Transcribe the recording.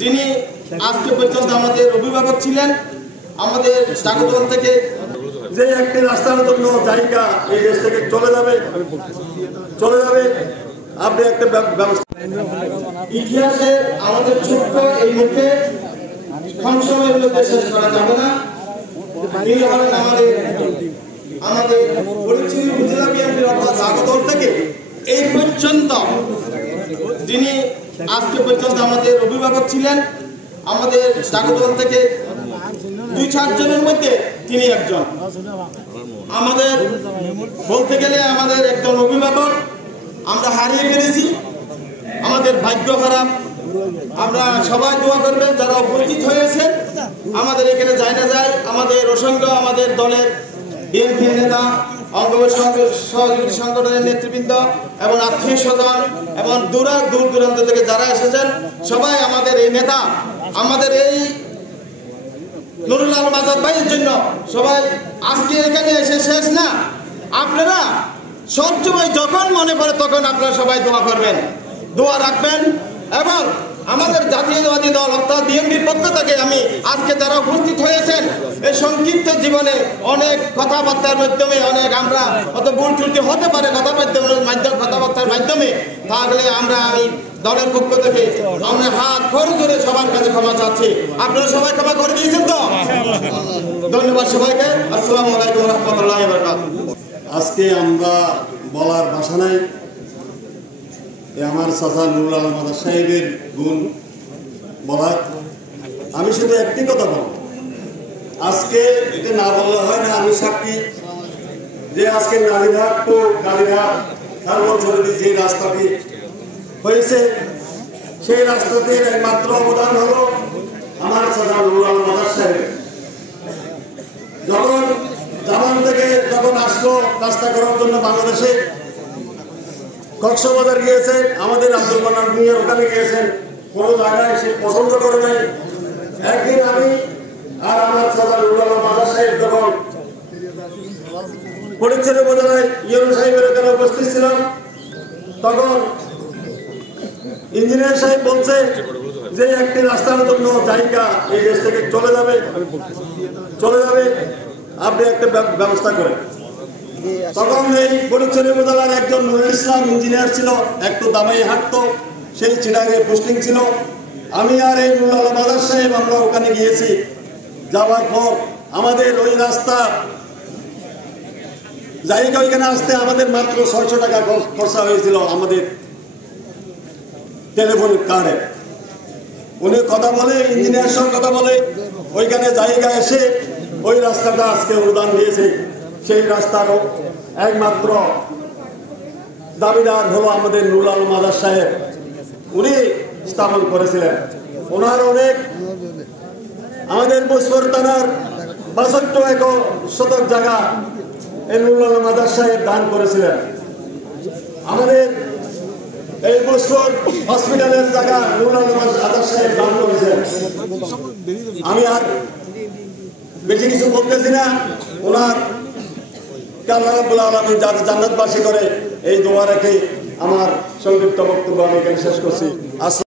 যিনি আজকে পর্যন্ত আমাদের অভিভাবক ছিলেন, আমাদের জাগতল থেকে যে একটি রাস্তার জন্য জায়গা এই দেশ থেকে চলে যাবে আপনি একটা ব্যবস্থা। ইতিহাসের আমাদের ছোট্ট এই মুখে কম সময়ের মধ্যে শেষ করা যাবে না। তিনি হলেন আমাদের ফটিকছড়ি উপজেলা বিএনপির অর্থাৎ জাগতল থেকে এই পর্যন্ত যিনি আজকে পর্যন্ত আমাদের অভিভাবক ছিলেন, আমাদের জাগতল থেকে 2-4 জনের মধ্যে তিনি একজন। আমাদের বলতে গেলে আমাদের একজন অভিভাবক আমরা হারিয়ে ফেলেছি। আমাদের ভাগ্য খারাপ। আমরা সবাই দোয়া করবেন যারা উপস্থিত হয়েছে। আমাদের এখানে যায় না যায় আমাদের অসংখ্য আমাদের দলের বিএনপি নেতা, সহযোগী সংগঠনের নেতৃবৃন্দ এবং আত্মীয় স্বজন এবং দূর দূরান্ত থেকে যারা এসেছেন সবাই আমাদের এই নেতা, আমাদের এই নুরুল আলম আজাদ ভাইয়ের জন্য সবাই আজকে এখানে এসে শেষ না। আপনারা সবসময় যখন মনে পড়ে তখন আপনারা সবাই দোয়া করবেন, দোয়া রাখবেন। এবং আমাদের জাতীয়তাবাদী দল অর্থাৎ বিএনপির পক্ষ থেকে আমি আজকে যারা উপস্থিত হয়েছেন এই সংক্ষিপ্ত জীবনে অনেক কথাবার্তার মাধ্যমে অনেক আমরা অত ভুল ত্রুটি হতে পারে কথাবার্তার মাধ্যমে, তাহলে আমি দলের পক্ষ থেকে আমরা হাত খরচ করে সবার কাছে ক্ষমা চাচ্ছি। আপনারা সবাই ক্ষমা করে দিয়েছেন তো? ধন্যবাদ সবাইকে। আসসালামু আলাইকুম ওয়া রাহমাতুল্লাহি ওয়া বারাকাতুহু। আজকে আমরা বলার ভাষা নাই আমার চাচা নুরুল আলম আজাদ সাহেবের গুণ বলার। আমি শুধু একটি কথা বলব, আজকে এটা না বললে হয় না। আমি সাক্ষী যে আজকে নারীঘাট টু কালীঘাট ধানমন্ডি যে রাস্তাটি হয়েছে সেই রাস্তাটির একমাত্র অবদান হলো আমার চাচা নুরুল আলম আজাদ সাহেব। জাপান থেকে যখন আসলো রাস্তা করার জন্য বাংলাদেশে, কক্সবাজার গিয়েছে, আমাদের আব্দুল মান্নান মিয়া ওখানে গিয়েছেন, কোনো জায়গায় সে পছন্দ করে নাই। একদিন আমি আর আমার চাচা নুরুল আলম আজাদ সাহেব যখন ফটিকছড়ি উপজেলায় ইউনূস সাহেবের এখানে উপস্থিত ছিলাম, তখন ইঞ্জিনিয়ার সাহেব বলছে যে একটি রাস্তার জন্য জায়গা এই দেশ থেকে চলে যাবে আপনি একটা ব্যবস্থা করেন। তখন এই ফটিকছড়ি উপজেলার একজন নুরুল ইসলাম ইঞ্জিনিয়ার ছিল, একটু দামাই হাঁটতো, সেই চিটাঙে পোস্টিং ছিল। আমি আর এই নুরুল আলম আজাদ সাহেব আমরা ওখানে গিয়েছি। যাওয়ার পর আমাদের ওই রাস্তা জায়গা ওইখানে আসতে আমাদের মাত্র 600 টাকা খরচা হয়েছিল আমাদের টেলিফোনিক কার্ডে। উনি কথা বলে, ইঞ্জিনিয়ার সঙ্গে কথা বলে, ওইখানে জায়গা এসে ওই রাস্তাটা আজকে অনুদান দিয়েছে। সেই রাস্তারও একমাত্র দাবিদার হলো আমাদের নুরুল আলম আজাদ সাহেব। উনি স্থাপন করেছিলেন। ওনার অনেক আমাদের বছর থানার 62 একর শতক জায়গা এই নুরুল আলম আজাদ সাহেব দান করেছিলেন। আমাদের এই বছর হসপিটালের জায়গা নুরুল আলম আজাদ সাহেব দান করেছেন। আমি আর বেশি কিছু বলতেছি না। ওনার আল্লাহ রাব্বুল আলামিন যাতে জান্নাতবাসী করে এই দোয়া রেখে আমার সংক্ষিপ্ত বক্তব্য আমি এখানে শেষ করছি।